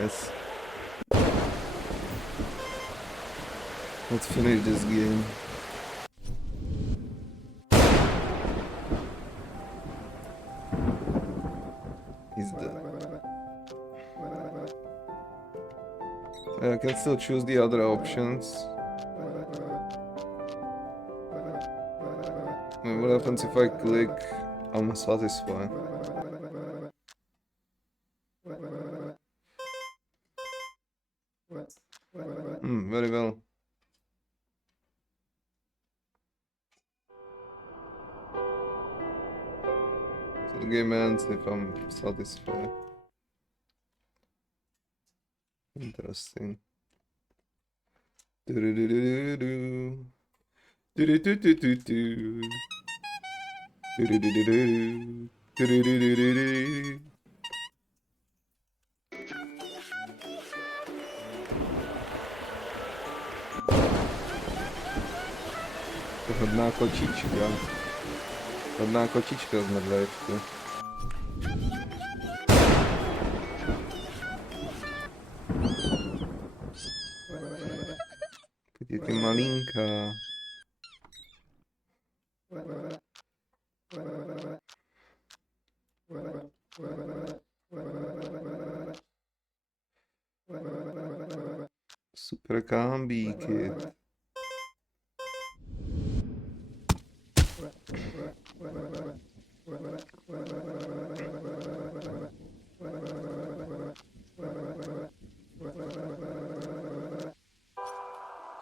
Yes. Let's finish this game. He's dead. I can still choose the other options. What happens if I click unsatisfy? Very well. So the game ends if I'm satisfied. Interesting. Do-do-do-do-do. Do-do-do-do-do-do. Do-do-do-do-do. Do-do-do-do-do-do. To hodná kočička. Hodná kočička z medvéčku. Je ty malinká. Super kambíky.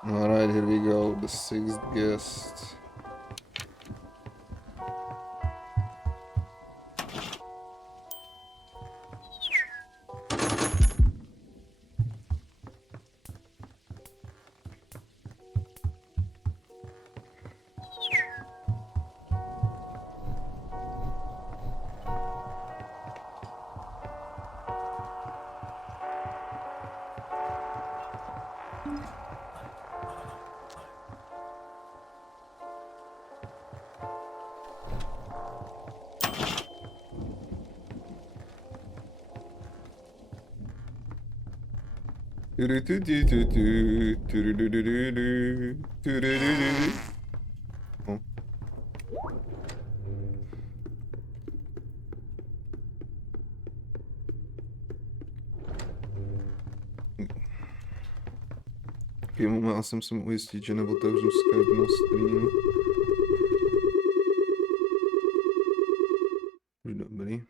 Alright, here we go, the sixth guest. Oh. Já jsem se ujistit, že neotevřu Skype na stream. Už dobrý.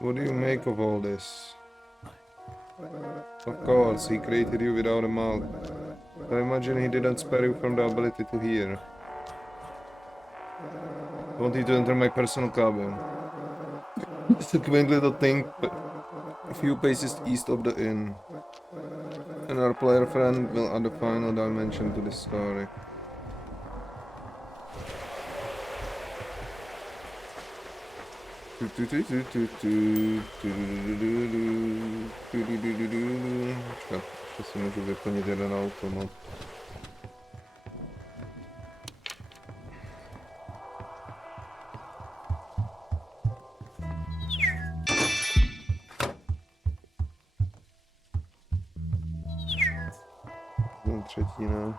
What do you make of all this? Of course, he created you without a mouth. I imagine he didn't spare you from the ability to hear. I want you to enter my personal cabin. It's a quaint little thing a few paces east of the inn. And our player friend will add a final dimension to this story. Ještě si můžu vyplnit jeden automat. Třetí ne.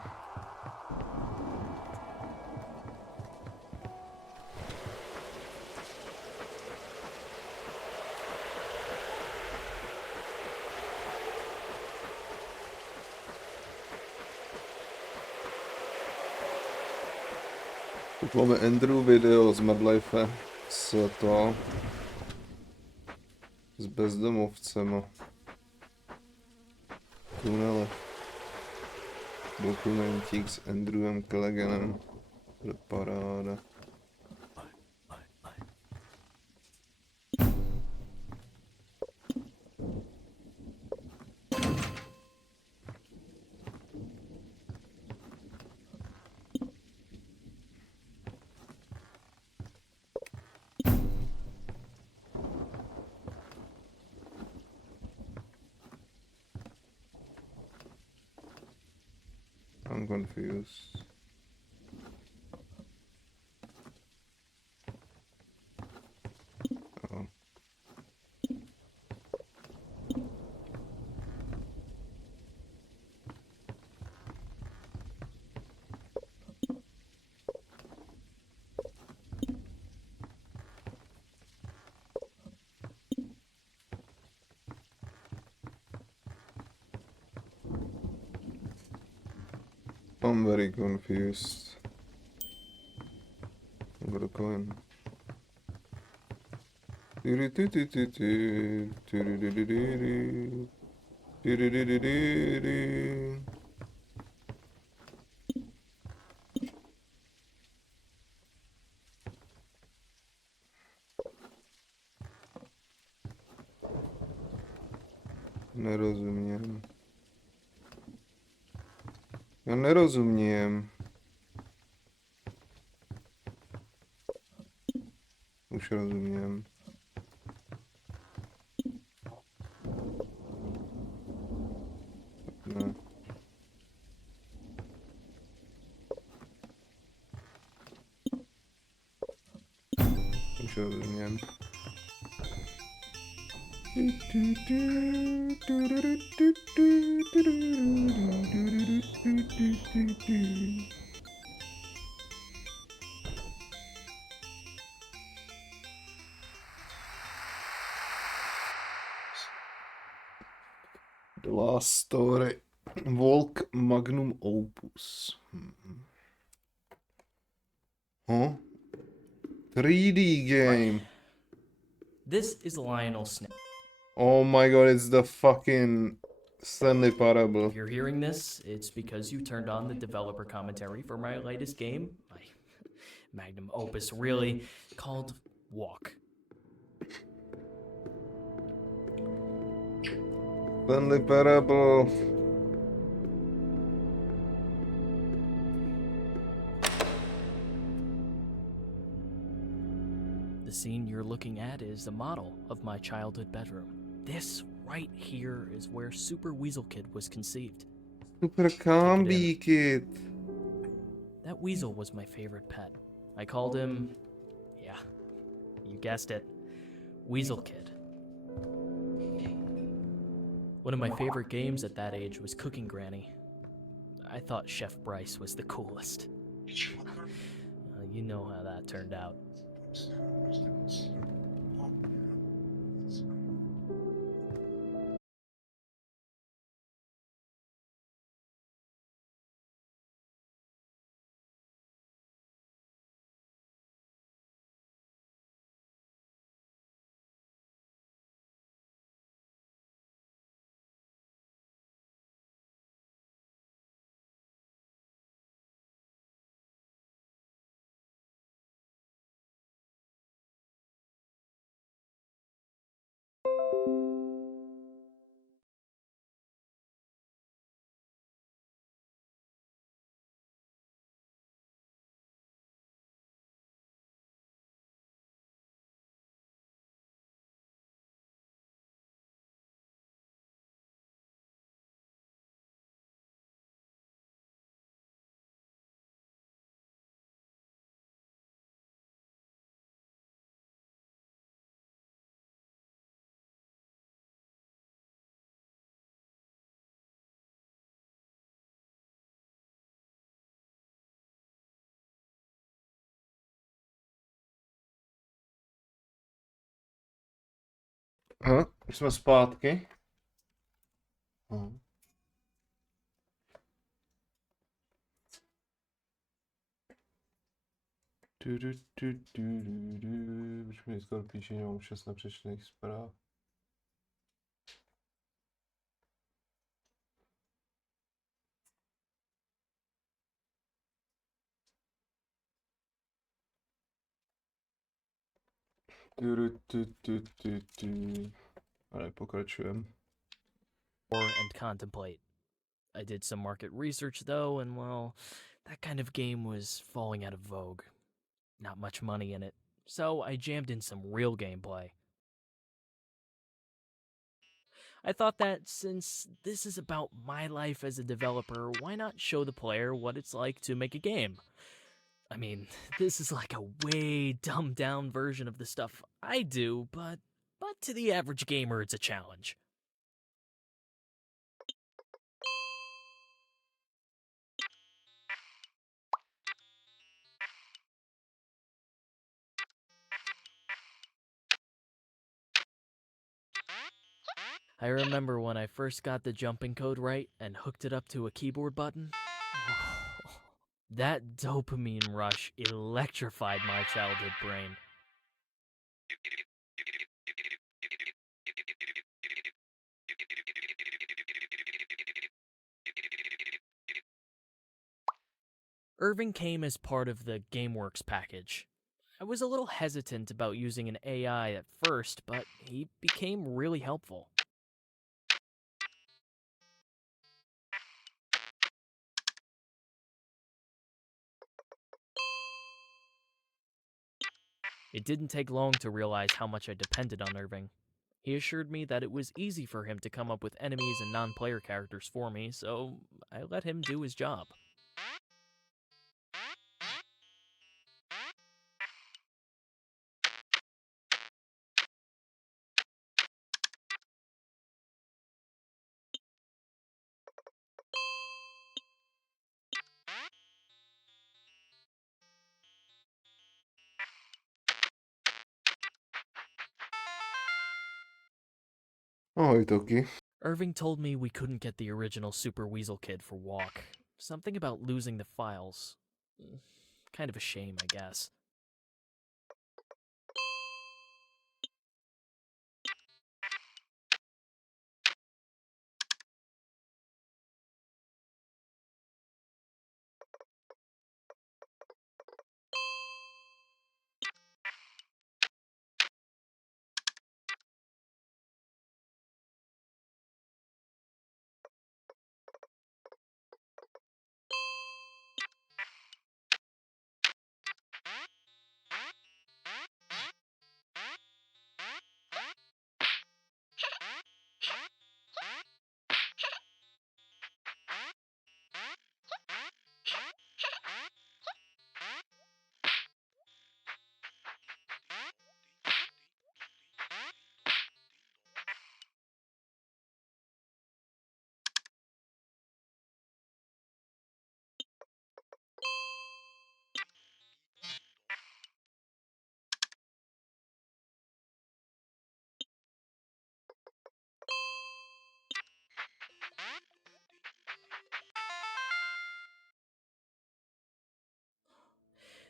Teď máme Andrew video z Madlife s bezdomovcema. Tunele. Dokumentík s Andrewem Clegganem. Paráda. confused. Oh. I'm very confused. I got a coin. Nerozumiem. Ja nerozumiem. Už rozumiem. Ne. Už rozumiem. The last story. Volk Magnum Opus. Huh? 3D game. Right. This is Lionel Snip. Oh my god, it's the fucking Stanley Parable. If you're hearing this, it's because you turned on the developer commentary for my latest game, my magnum opus really, called Walk. Stanley Parable. The scene you're looking at is a model of my childhood bedroom. This right here is where Super Weasel Kid was conceived. Super Combi Kid. That weasel was my favorite pet. I called him, yeah, you guessed it, Weasel Kid. One of my favorite games at that age was Cooking Granny. I thought Chef Bryce was the coolest. You know how that turned out. Už jsme zpátky. Aha. Už mi skoro píše, že mám 6 nepřečtených zpráv. Ale pokračujeme. And contemplate. I did some market research though, and well, that kind of game was falling out of vogue. Not much money in it, so I jammed in some real gameplay. I thought that since this is about my life as a developer, why not show the player what it's like to make a game? I mean, this is like a way dumbed down version of the stuff I do, but to the average gamer it's a challenge. I remember when I first got the jumping code right and hooked it up to a keyboard button. That dopamine rush electrified my childhood brain. Irving came as part of the GameWorks package. I was a little hesitant about using an AI at first, but he became really helpful. It didn't take long to realize how much I depended on Irving. He assured me that it was easy for him to come up with enemies and non-player characters for me, so I let him do his job. Ahoj Toki. Irving told me we couldn't get the original Super Weasel Kid for Walk. Something about losing the files. Kind of a shame, I guess.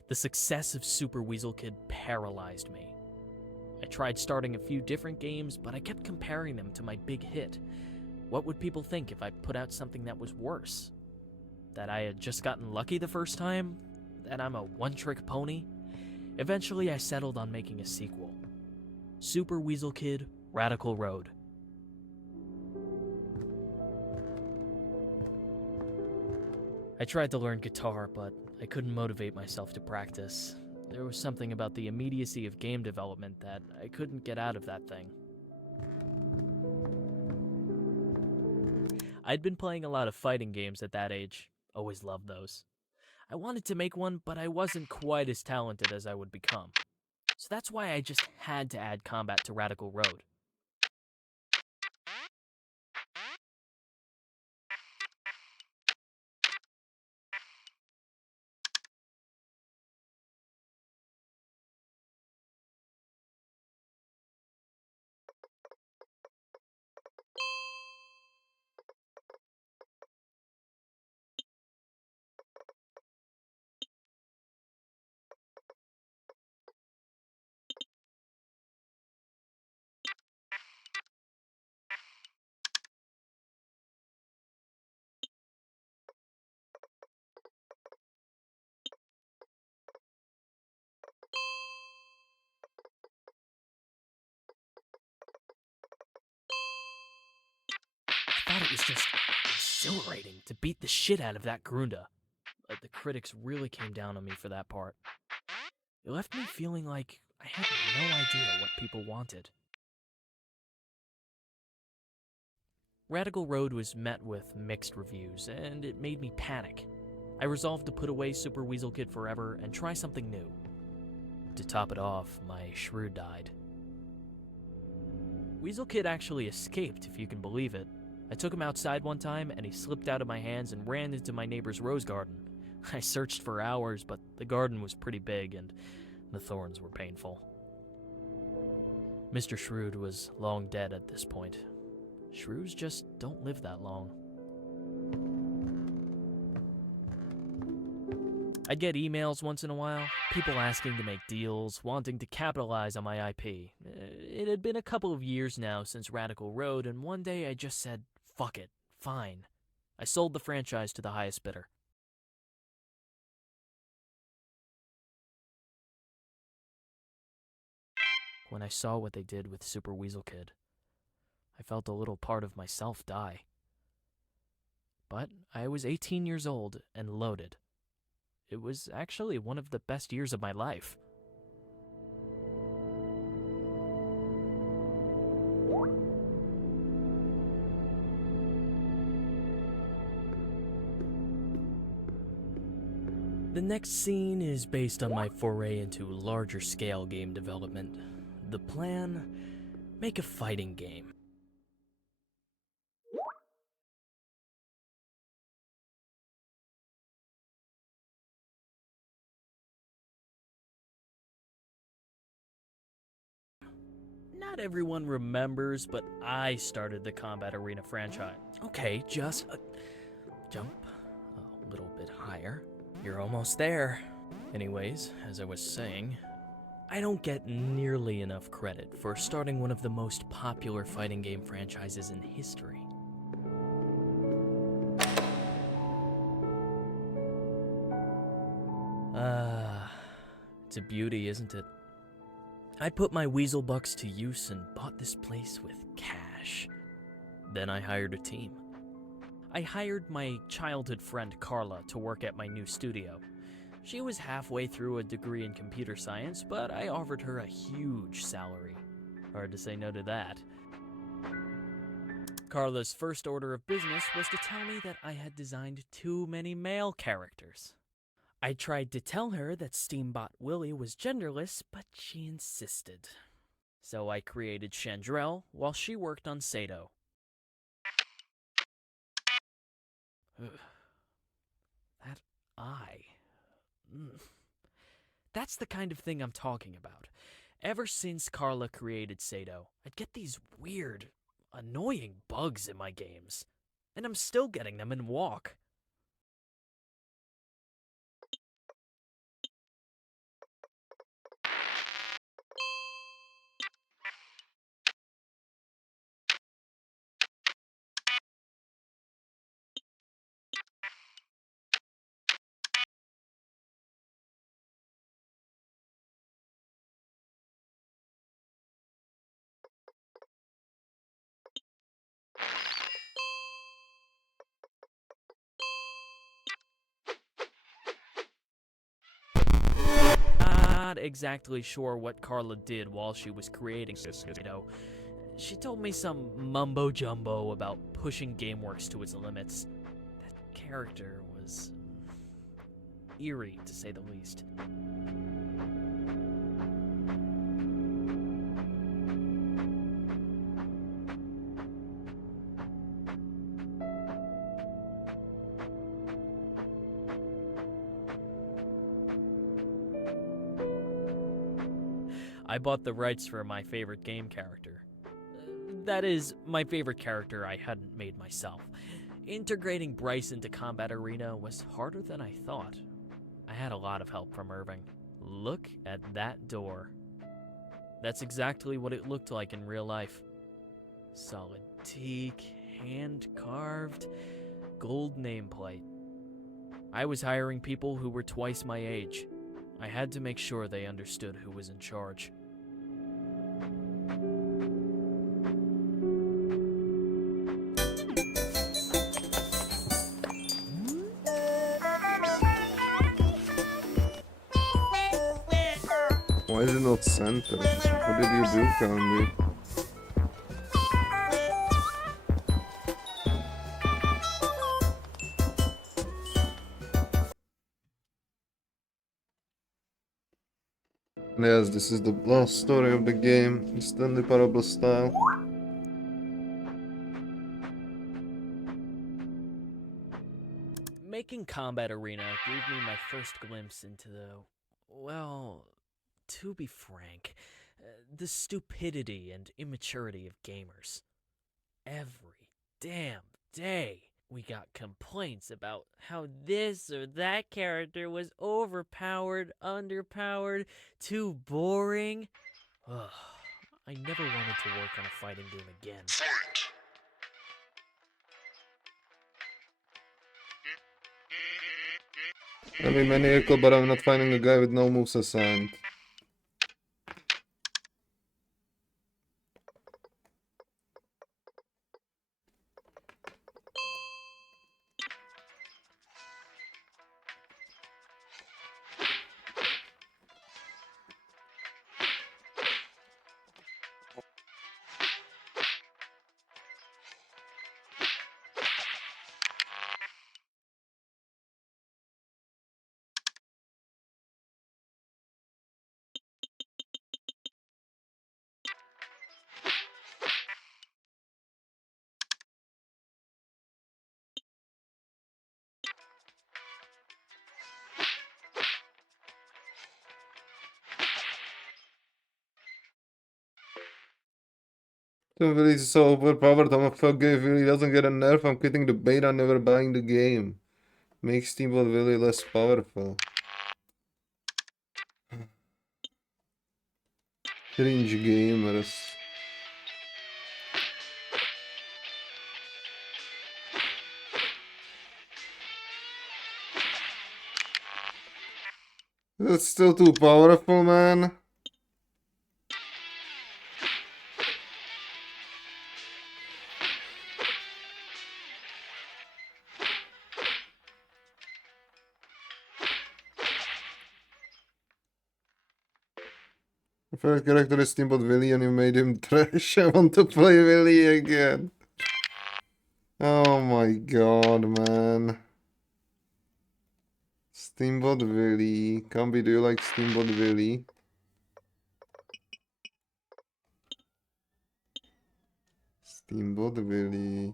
The success of Super Weasel Kid paralyzed me. I tried starting a few different games, but I kept comparing them to my big hit. What would people think if I put out something that was worse? That I had just gotten lucky the first time? That I'm a one-trick pony? Eventually, I settled on making a sequel. Super Weasel Kid: Radical Road. I tried to learn guitar, but I couldn't motivate myself to practice. There was something about the immediacy of game development that I couldn't get out of that thing. I'd been playing a lot of fighting games at that age. Always loved those. I wanted to make one, but I wasn't quite as talented as I would become. So that's why I just had to add combat to Radical Road. I thought it was just exhilarating to beat the shit out of that Grunda, but the critics really came down on me for that part. It left me feeling like I had no idea what people wanted. Radical Road was met with mixed reviews, and it made me panic. I resolved to put away Super Weasel Kid forever and try something new. To top it off, my shrew died. Weasel Kid actually escaped, if you can believe it. I took him outside one time, and he slipped out of my hands and ran into my neighbor's rose garden. I searched for hours, but the garden was pretty big, and the thorns were painful. Mr. Shrewd was long dead at this point. Shrews just don't live that long. I'd get emails once in a while, people asking to make deals, wanting to capitalize on my IP. It had been a couple of years now since Radical Road, and one day I just said, fuck it, fine. I sold the franchise to the highest bidder. When I saw what they did with Super Weasel Kid, I felt a little part of myself die. But I was 18 years old and loaded. It was actually one of the best years of my life. The next scene is based on my foray into larger scale game development. The plan? Make a fighting game. Not everyone remembers, but I started the Combat Arena franchise. Okay, just jump a little bit higher. You're almost there. Anyways, as I was saying, I don't get nearly enough credit for starting one of the most popular fighting game franchises in history. It's a beauty, isn't it? I put my weasel bucks to use and bought this place with cash. Then I hired a team. I hired my childhood friend Carla to work at my new studio. She was halfway through a degree in computer science, but I offered her a huge salary. Hard to say no to that. Carla's first order of business was to tell me that I had designed too many male characters. I tried to tell her that Steambot Willie was genderless, but she insisted. So I created Chandrell while she worked on Sato. That eye. That's the kind of thing I'm talking about. Ever since Carla created Sato, I'd get these weird, annoying bugs in my games. And I'm still getting them in Walk. Not exactly sure what Carla did while she was creating Sato. She told me some mumbo-jumbo about pushing GameWorks to its limits. That character was eerie, to say the least. I bought the rights for my favorite game character. That is, my favorite character I hadn't made myself. Integrating Bryce into Combat Arena was harder than I thought. I had a lot of help from Irving. Look at that door. That's exactly what it looked like in real life. Solid teak, hand-carved, gold nameplate. I was hiring people who were twice my age. I had to make sure they understood who was in charge. Why is it not center? What did you do, Candy? Yes, this is the last story of the game, Stanley Parable style. Making Combat Arena gave me my first glimpse into well, to be frank, the stupidity and immaturity of gamers. Every damn day, we got complaints about how this or that character was overpowered, underpowered, too boring. Ugh, I never wanted to work on a fighting game again. I mean, maniacal, but I'm not finding a guy with no moves assigned. So Willy is so overpowered, I'm a fuck gay. If Willy doesn't get a nerf, I'm quitting the beta, never buying the game. Make Steamboat Willy less powerful. Cringe gamers. That's still too powerful, man. My favorite character is Steamboat Willy and you made him trash. I want to play Willy again. Oh my god, man. Steamboat Willy. Cambi, do you like Steamboat Willy? Steamboat Willy.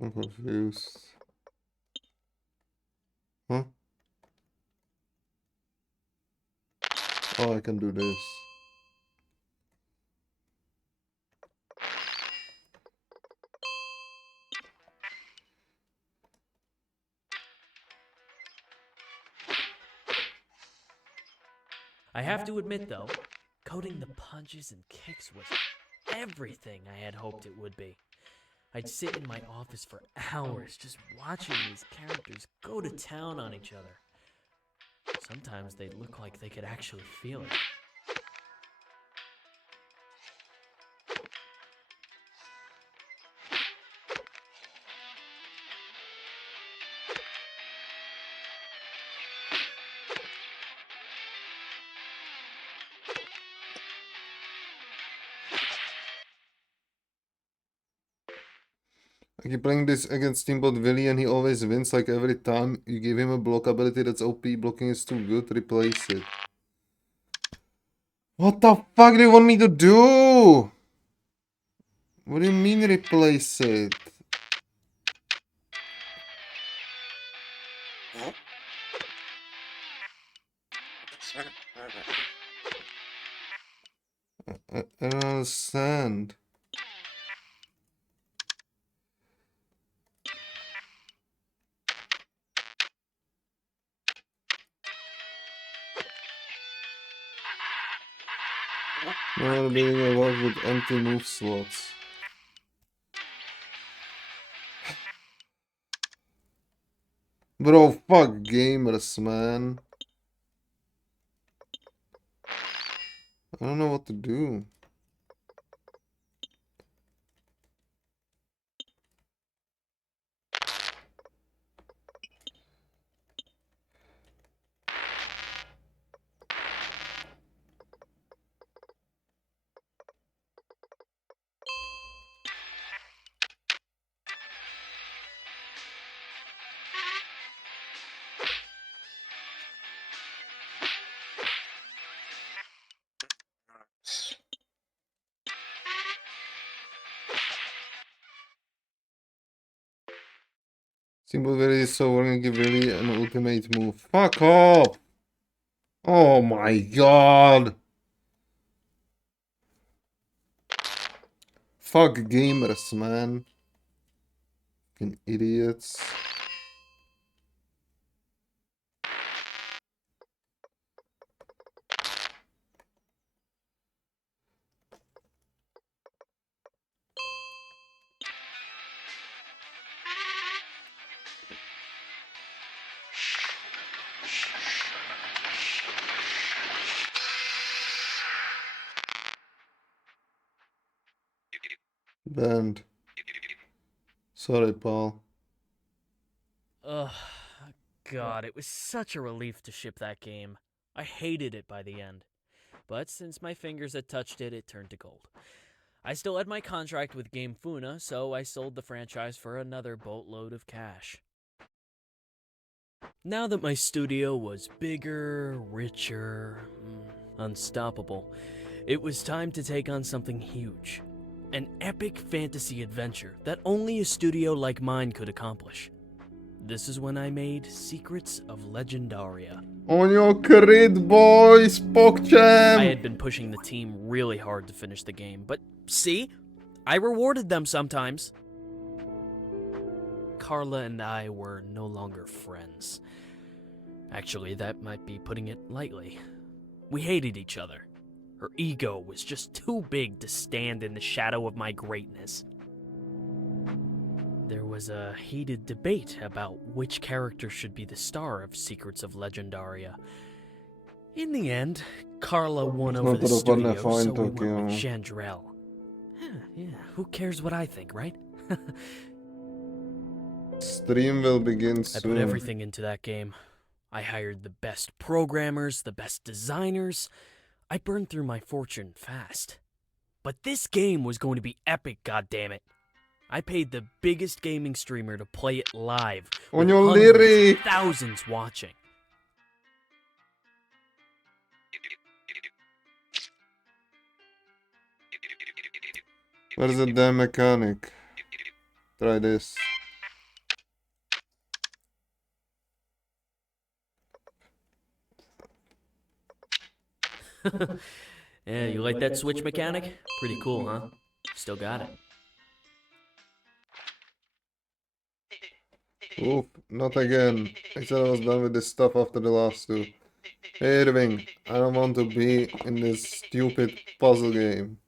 I'm confused. Huh? Oh, I can do this. I have to admit, though, coding the punches and kicks was everything I had hoped it would be. I'd sit in my office for hours just watching these characters go to town on each other. Sometimes they'd look like they could actually feel it. I keep playing this against Steamboat Willy and he always wins like every time you give him a block ability that's OP. Blocking is too good, replace it. What the fuck do you want me to do? What do you mean replace it? I don't understand. No, building a wall with empty move slots. Bro, fuck gamers, man. I don't know what to do. Simple very so we're gonna give really an ultimate move. Fuck off! Oh my god! Fuck gamers, man. Fucking idiots. Banned. Sorry, pal. Ugh, God, it was such a relief to ship that game. I hated it by the end. But since my fingers had touched it, it turned to gold. I still had my contract with Game Funa, so I sold the franchise for another boatload of cash. Now that my studio was bigger, richer, unstoppable, it was time to take on something huge. An epic fantasy adventure that only a studio like mine could accomplish. This is when I made Secrets of Legendaria. On your crit, boys, PogChamp! I had been pushing the team really hard to finish the game, but see? I rewarded them sometimes. Carla and I were no longer friends. Actually, that might be putting it lightly. We hated each other. Her ego was just too big to stand in the shadow of my greatness. There was a heated debate about which character should be the star of Secrets of Legendaria. In the end, Carla won over the studio, so we went with Chandrel. Yeah, who cares what I think, right? Stream will begin I soon. put everything into that game. I hired the best programmers, the best designers. I burned through my fortune fast. But this game was going to be epic, goddammit. I paid the biggest gaming streamer to play it live, On with your hundreds lyric. of thousands watching. Where's the damn mechanic? Try this. Yeah, you like that switch mechanic? Pretty cool, huh? Still got it. Oof, not again. I said I was done with this stuff after the last two. Hey, Irving, I don't want to be in this stupid puzzle game.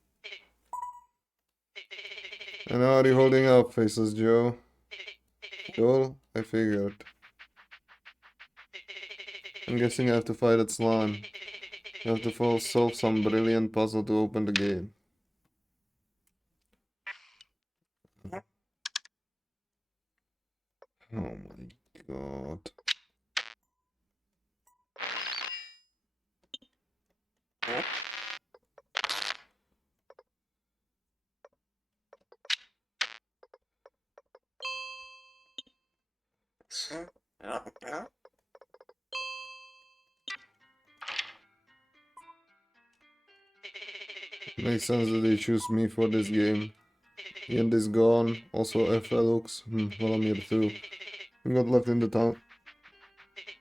And how are you holding up, Faces Joe? Joel? I figured. I'm guessing I have to fight that slime. You have to solve some brilliant puzzle to open the game. Oh my god. Makes sense that they choose me for this game. Ian is gone. Also FLX. Well, I'm here too. We got left in the town.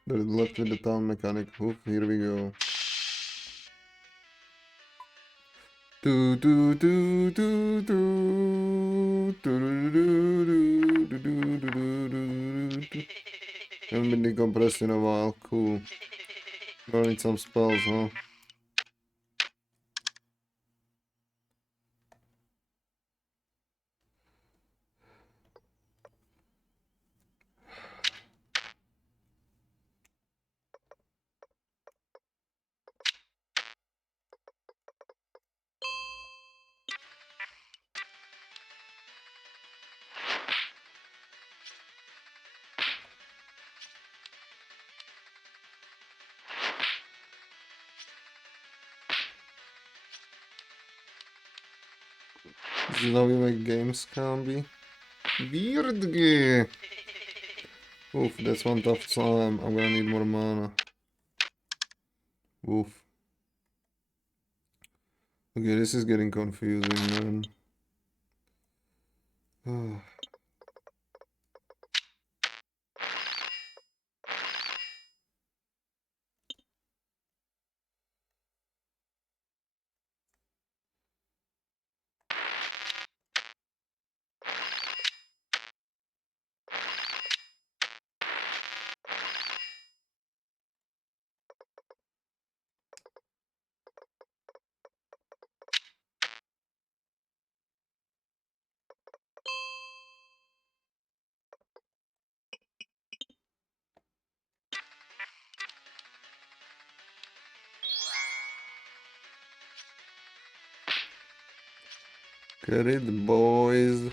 There's left with the town mechanic. Oof, here we go. Do do do do do do do do do do do do do. Haven't been decompressed in a while. Cool. Gonna need some spells, huh? This is how we make games, Camby. Weird. Oof, that's one tough slime. I'm gonna need more mana. Oof. Okay, this is getting confusing, man. Get it, boys.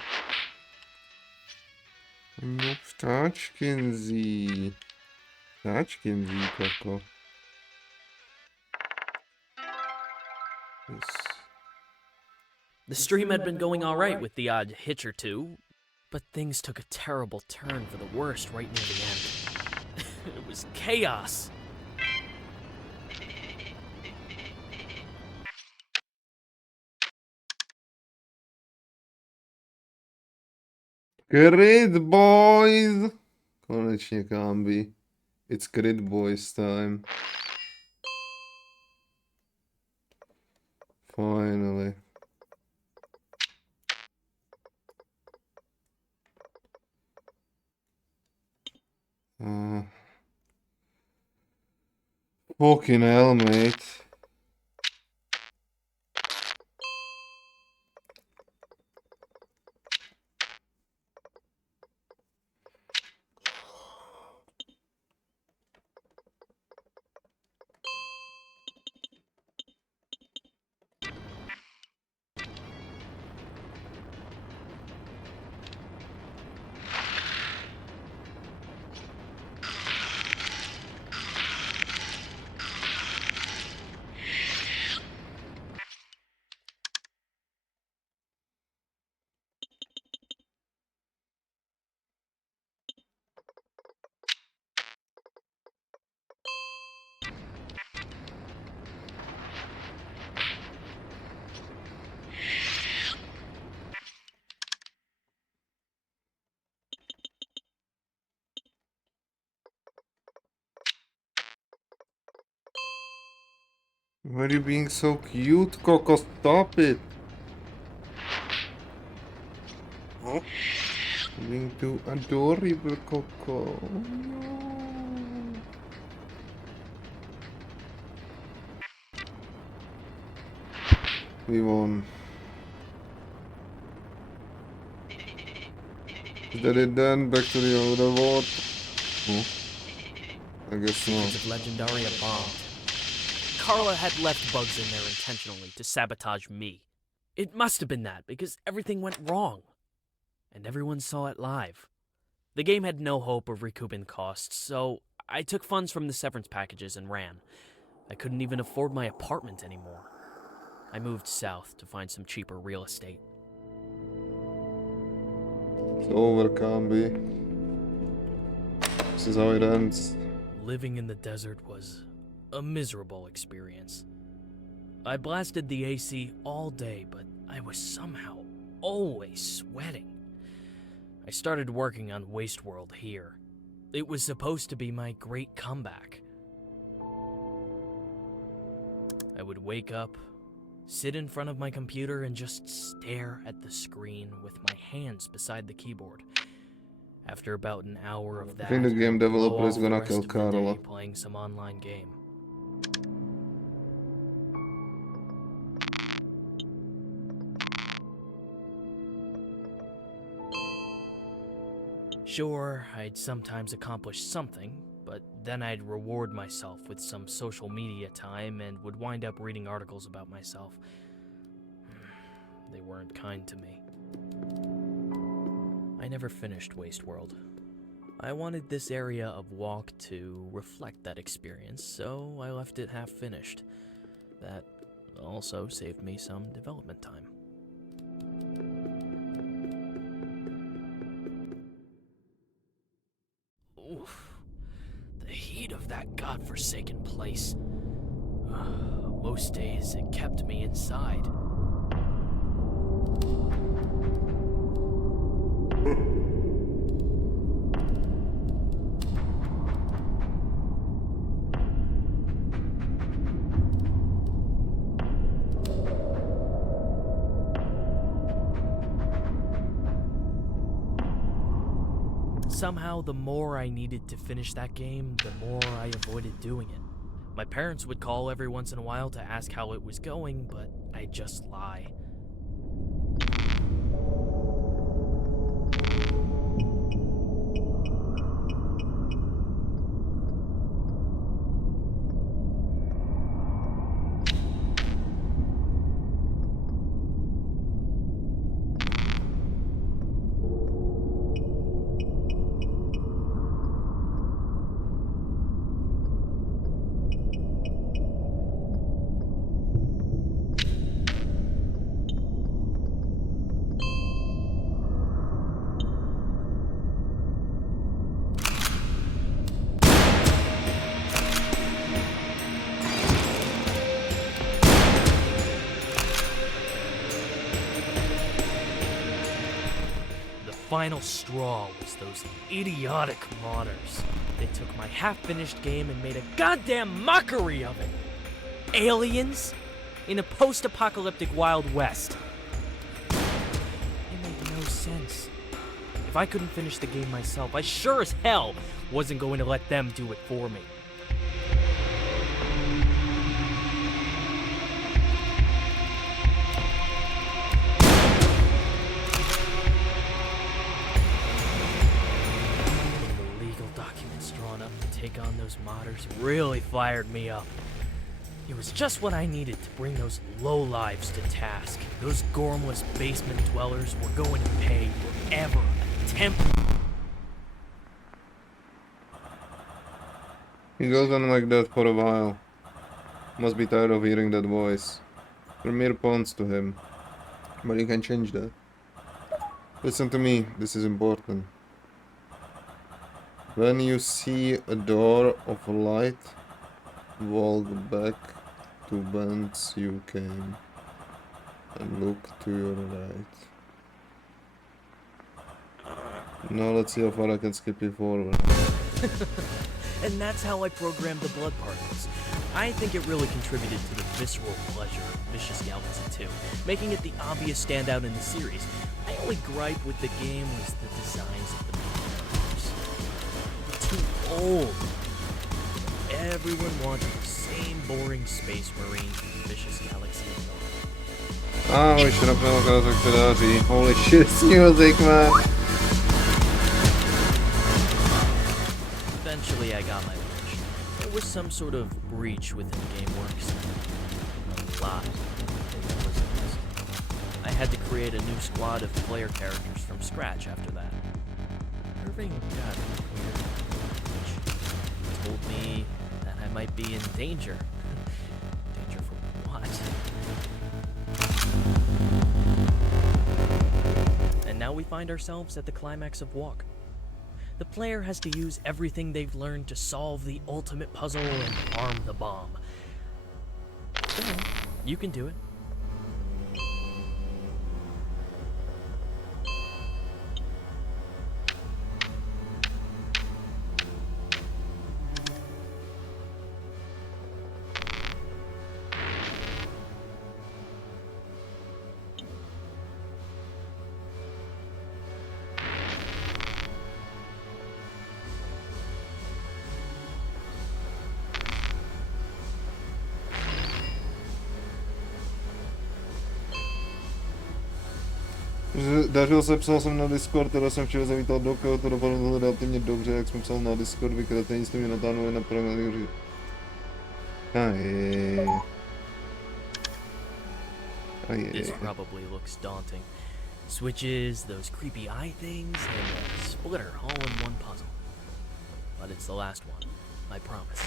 No ptaczkinzy. Ptaczkinzy, Coco. Yes. The stream had been going alright with the odd hitch or two, but things took a terrible turn for the worst right near the end. It was chaos. Grid boys! Koniecznie Kambi. It's Grid boys time. Finally. Fucking hell, mate. Why are you being so cute, Coco? Stop it! Oh. You're being too adorable, Coco. No. We won. Is that it then? Back to the other world? Oh. I guess not. Secrets of Legendaria bombed. Carla had left bugs in there intentionally to sabotage me. It must have been that, because everything went wrong. And everyone saw it live. The game had no hope of recouping costs, so I took funds from the severance packages and ran. I couldn't even afford my apartment anymore. I moved south to find some cheaper real estate. It's over, Kambi. This is how it ends. Living in the desert was a miserable experience. I blasted the AC all day, but I was somehow always sweating. I started working on Wasteworld here. It was supposed to be my great comeback. I would wake up, sit in front of my computer, and just stare at the screen with my hands beside the keyboard. After about an hour of that, I think the game developer blow is off gonna the rest kill of the Carla. day playing some online game. Sure, I'd sometimes accomplish something, but then I'd reward myself with some social media time and would wind up reading articles about myself. They weren't kind to me. I never finished Wasteworld. I wanted this area of walk to reflect that experience, so I left it half finished. That also saved me some development time. Oof. The heat of that godforsaken place. Most days it kept me inside. Somehow, the more I needed to finish that game, the more I avoided doing it. My parents would call every once in a while to ask how it was going, but I'd just lie. final straw was those idiotic modders. They took my half-finished game and made a goddamn mockery of it. Aliens in a post-apocalyptic Wild West. It made no sense. If I couldn't finish the game myself, I sure as hell wasn't going to let them do it for me. The legal documents drawn up to take on those modders really fired me up. It was just what I needed to bring those lowlives to task. Those gormless basement dwellers were going to pay for ever attempting. He goes on like that for a while. Must be tired of hearing that voice. We're mere pawns to him. But you can change that. Listen to me, this is important. When you see a door of light, walk back to whence you came and look to your right. Now let's see how far I can skip you forward. And that's how I programmed the blood particles. I think it really contributed to the visceral pleasure of Vicious Galaxy 2, making it the obvious standout in the series. My only gripe with the game was the designs of the characters. Too old. Everyone wanted the same boring space marine from Vicious Galaxy 1. Ahoj, šrapnel krások se dáří. Holy shit, it's music, man. Eventually I got my wish. There was some sort of breach within GameWorks. A lot. I had to create a new squad of player characters from scratch after that. Irving got weird. He told me that I might be in danger. Danger from what? And now we find ourselves at the climax of Walk. The player has to use everything they've learned to solve the ultimate puzzle and arm the bomb. Go on, you can do it. Dařil se, psal jsem na Discord, teda jsem včera zavítal do Keo, to dopadlo relativně dobře, jak jsem psal na Discord, vykratení jste mě natáhnuli na programu. This probably looks daunting. Switches, those creepy eye things, and a splitter all in one puzzle. But it's the last one, I promise.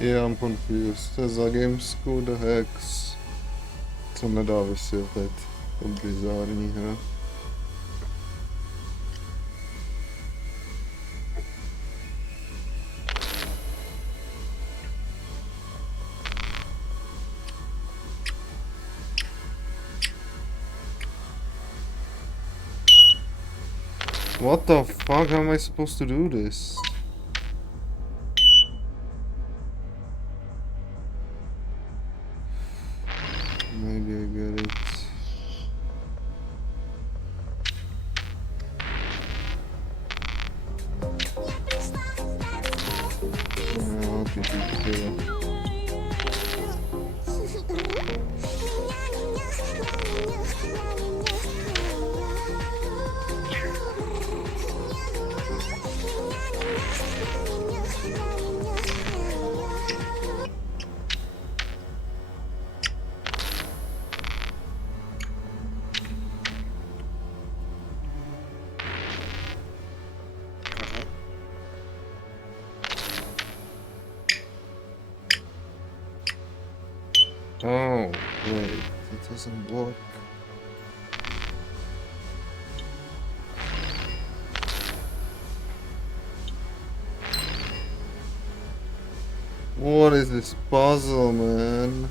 Yeah, I'm confused. Za Gamesku The Hex. Co nedá vysvětlit. To bizární hra. What the fuck? How am I supposed to do this? Maybe I get it. No, PPK. Oh, wait, it doesn't work. What is this puzzle, man?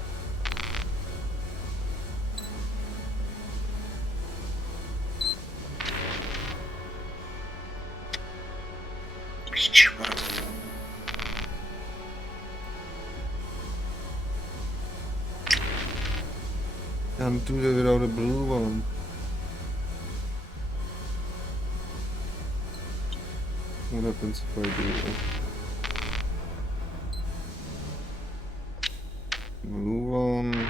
Can't do that without a blue one. What happens if I do that? Blue one.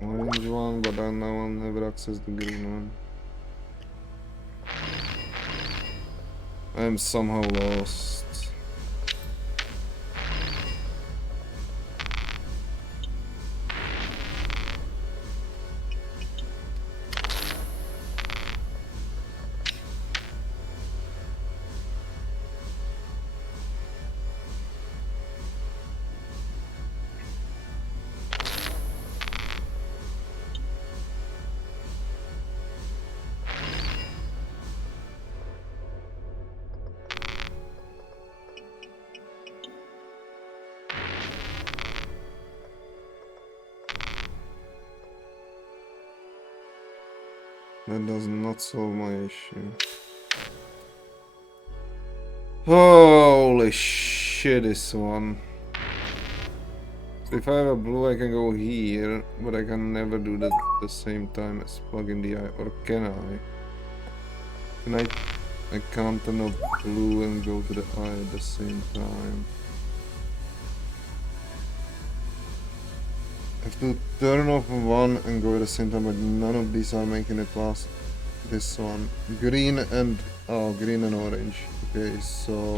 Orange one, but then now I'll never access the green one. I'm somehow lost. That does not solve my issue. Holy shit, this one. So if I have a blue, I can go here, but I can never do that at the same time as plug in the eye. Or can I? Can I can't turn off blue and go to the eye at the same time. I have to turn off one and go at the same time, but none of these are making it past this one. Green and orange. Okay, so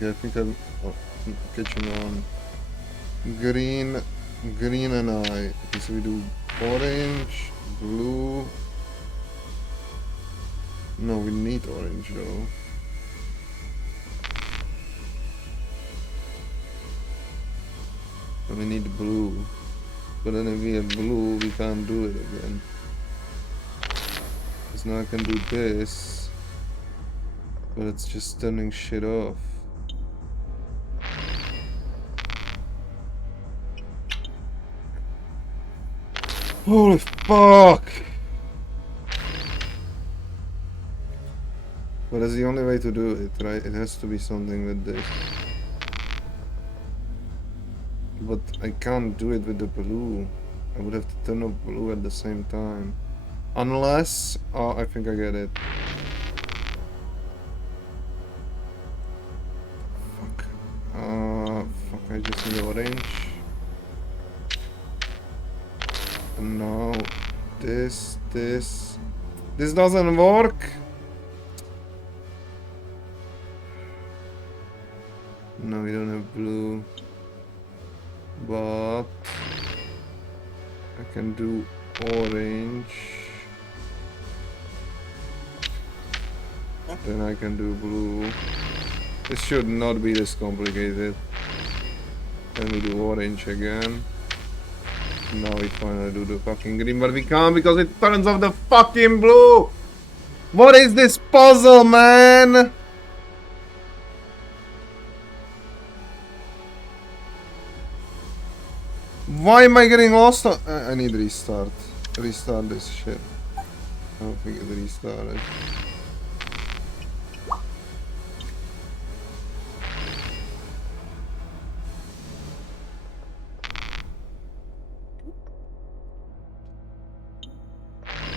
yeah, I think I'm catching on. Green and I. Okay, so we do orange, blue. No, we need orange though. And we need blue. But then if we have blue, we can't do it again. Because now I can do this. But it's just turning shit off. Holy fuck! But that's the only way to do it, right? It has to be something with this. But I can't do it with the blue. I would have to turn off blue at the same time. Unless... oh, I think I get it. Fuck. Fuck, I just need orange. And now... this... This doesn't work! No, we don't have blue. But... I can do orange. Then I can do blue. This should not be this complicated. Then we do orange again. Now we finally do the fucking green, but we can't because it turns off the fucking blue! What is this puzzle, man? Why am I getting lost on... I need restart. Restart this shit. I don't think it restarted.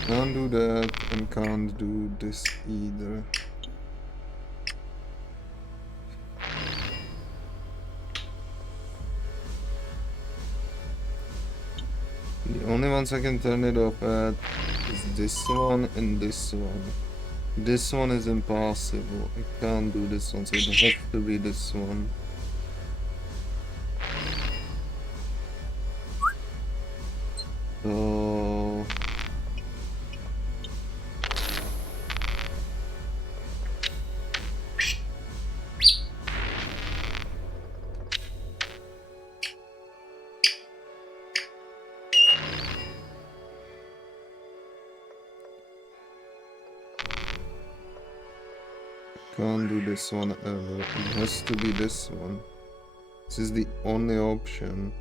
Can't do that and can't do this either. The only ones I can turn it off at is this one and this one. This one is impossible. I can't do this one, so it has to be this one. So... Can't do this one ever. It has to be this one. This is the only option.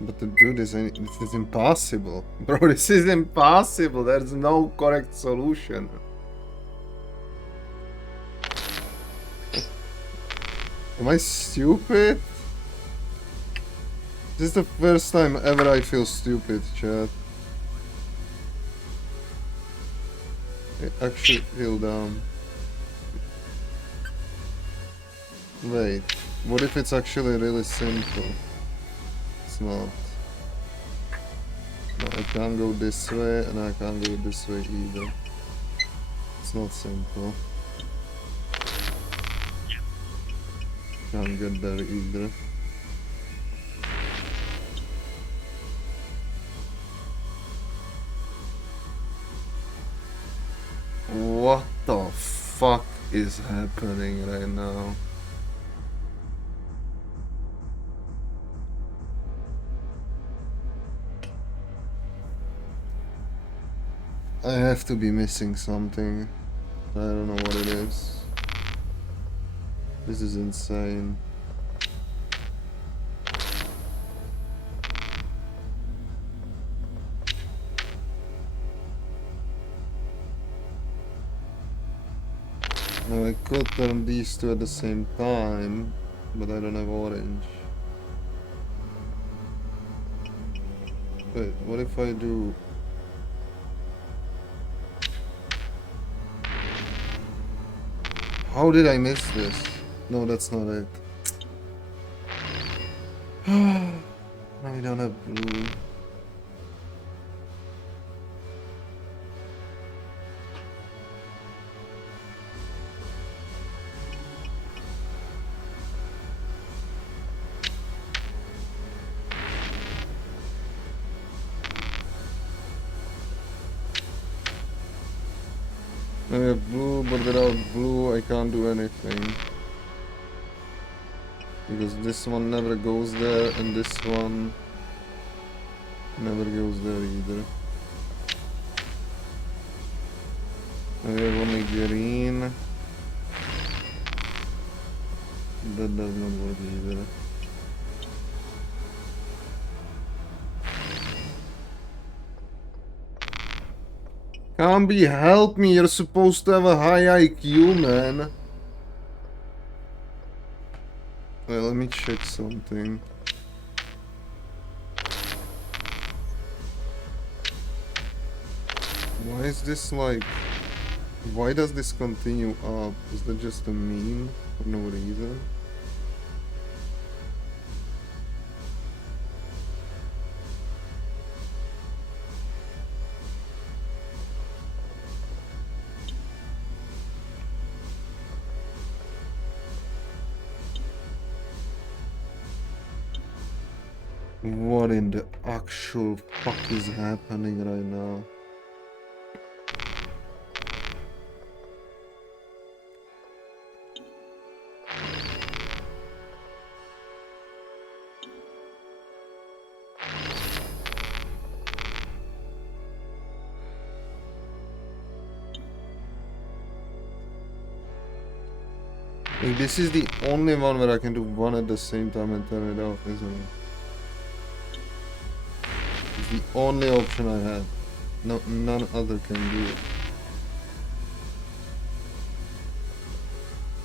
But to do this, this is impossible. Bro, this is impossible. There's no correct solution. Am I stupid? This is the first time ever I feel stupid, chat. I actually feel dumb. Wait, what if it's actually really simple? It's not. No, I can't go this way and I can't go this way either. It's not simple. Can't get there either. What the fuck is happening right now? I have to be missing something. I don't know what it is. This is insane. Now I could turn these two at the same time, but I don't have orange. Wait, what if I do... How did I miss this? No, that's not it. Now we don't have blue. I have blue, but without blue I can't do anything. Because this one never goes there and this one never goes there either. I have only green. That does not work either. Cambi, help me, you're supposed to have a high IQ, man. Well, let me check something. Why is this like... Why does this continue up? Is that just a meme for no reason? What in the actual fuck is happening right now? Like, this is the only one where I can do one at the same time and turn it off, isn't it? It's the only option I have. No, none other can do it.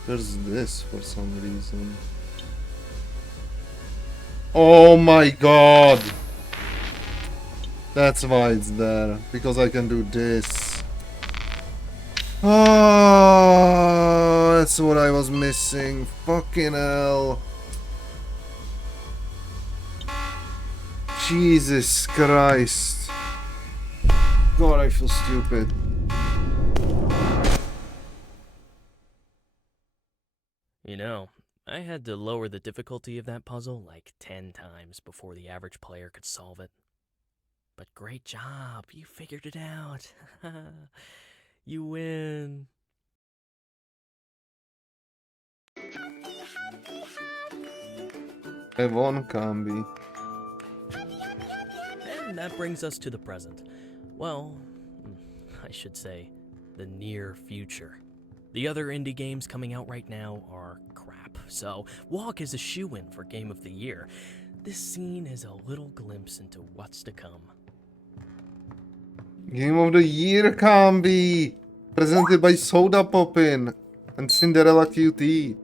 There's this for some reason. Oh my god! That's why it's there. Because I can do this. Oh, that's what I was missing. Fucking hell. Jesus Christ. God, I feel stupid. You know, I had to lower the difficulty of that puzzle like 10 times before the average player could solve it. But great job, you figured it out. You win. I won, Kambi. And that brings us to the present. Well, I should say, the near future. The other indie games coming out right now are crap, so Walk is a shoo-in for Game of the Year. This scene is a little glimpse into what's to come. Game of the Year, Kambi! Presented by Soda Poppin' and Cinderella QT.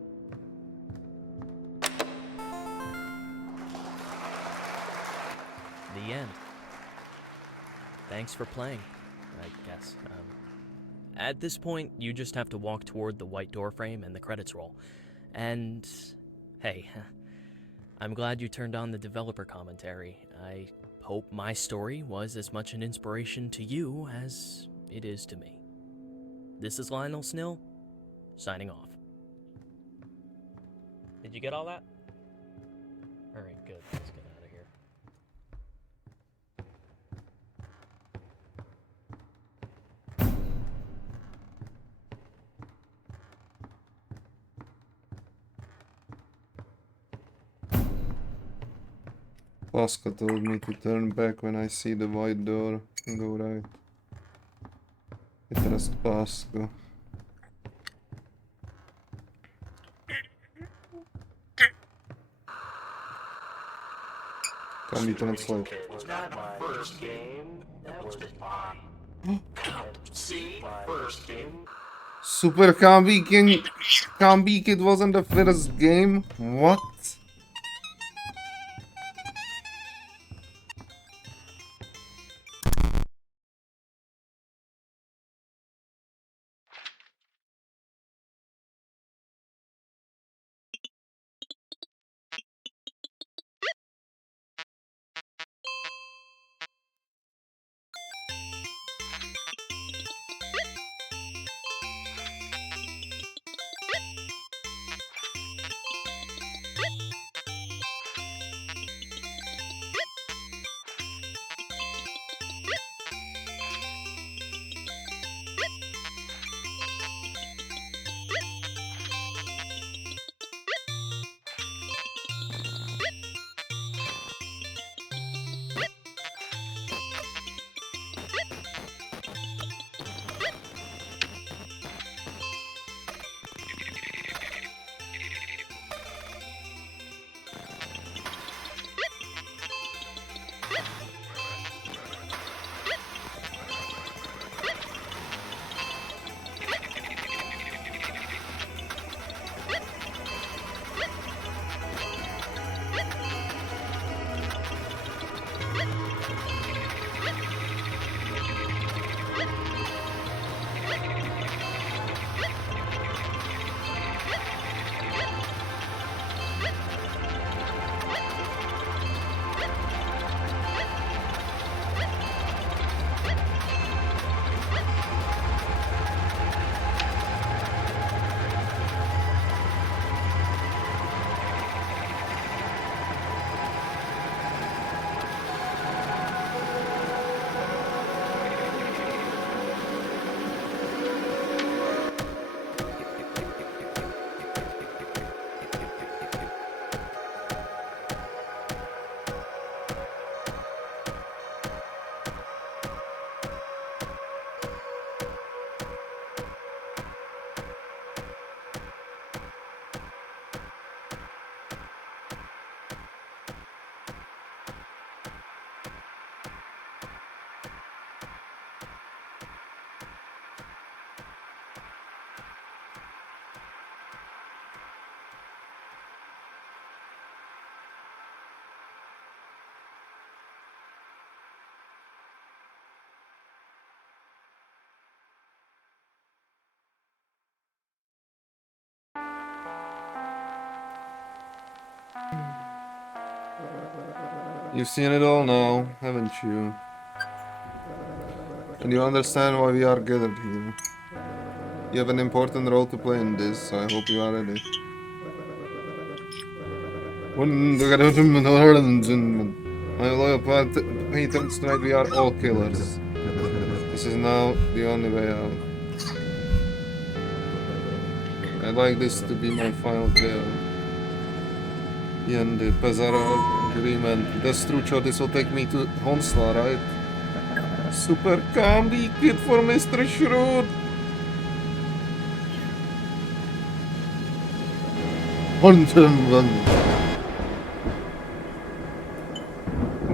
The end. Thanks for playing, I guess. At this point, you just have to walk toward the white door frame and the credits roll. And, hey, I'm glad you turned on the developer commentary. I hope my story was as much an inspiration to you as it is to me. This is Lionel Snill, signing off. Did you get all that? Alright, good. Let's get out of here. Pascal told me to turn back when I see the white door and go right. I trust Pascal. Can be translated. Not my first game, that was mine. See, first game. Super Kambi Kid wasn't the first game? What? You've seen it all now, haven't you? And you understand why we are gathered here. You have an important role to play in this, so I hope you are ready. My loyal patrons, tonight we are all killers. This is now the only way out. I'd like this to be my final kill. And the Pazara agreement. That's true, Cho. This will take me to Honsla, right? Super candy kid for Mr. Shrewd.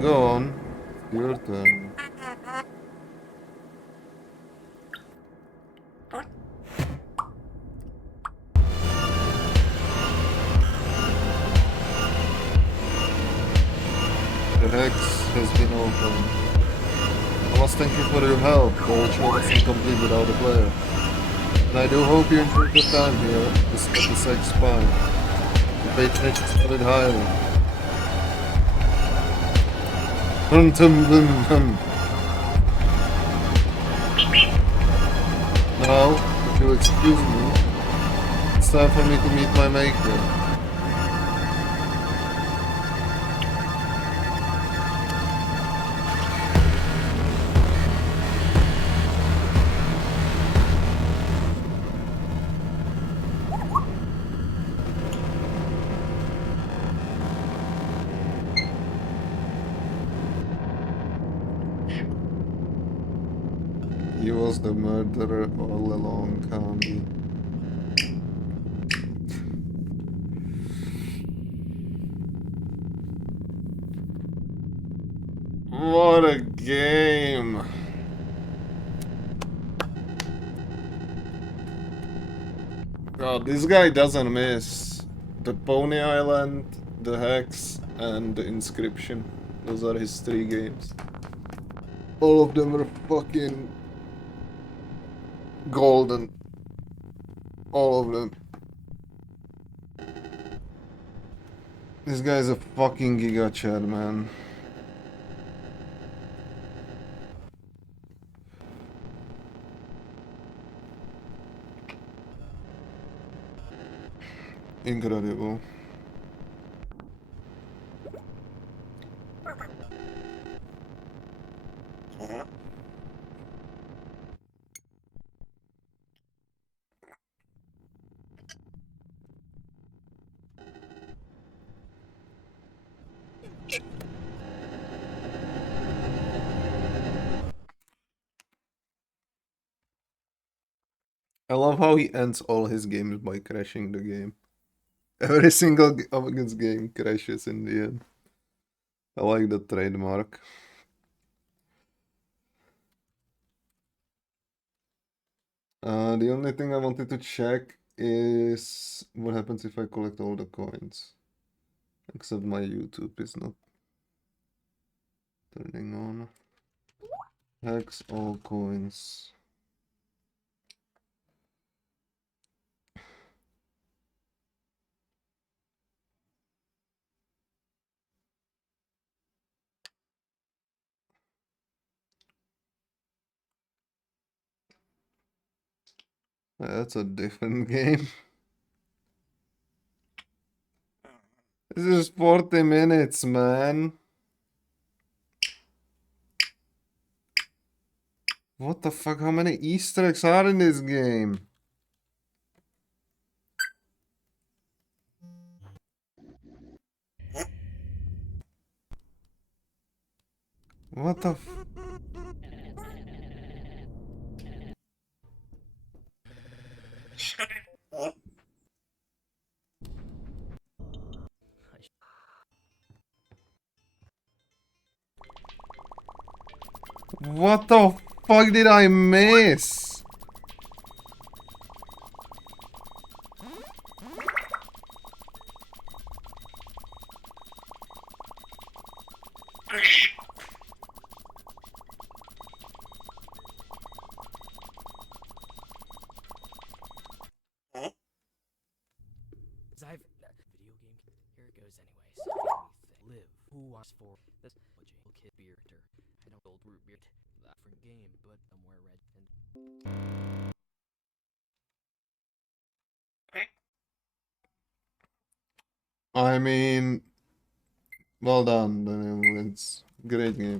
Go on. Your turn. The hex has been opened. I must thank you for your help, but which will be complete without a player. And I do hope you enjoyed your time here, despite the sex spine. The patronage is noted highly. Now, if you'll excuse me, it's time for me to meet my maker. He was the murderer all along, Kami. What a game! God, this guy doesn't miss. The Pony Island, the Hex, and the Inscription. Those are his 3 games. All of them are fucking golden. All of them. This guy's a fucking giga chad, man. Incredible. I love how he ends all his games by crashing the game. Every single of his game crashes in the end. I like the trademark. The only thing I wanted to check is what happens if I collect all the coins. Except my YouTube is not turning on. Hex all coins. That's a different game. This is 40 minutes, man. What the fuck? How many Easter eggs are in this game? What the f- What the fuck did I miss? Video game. Here it goes, anyways. Live. Who wise for this little kid beer. I don't old root beer. Different game, but somewhere red and. I mean, well done, Daniel. It's a great game.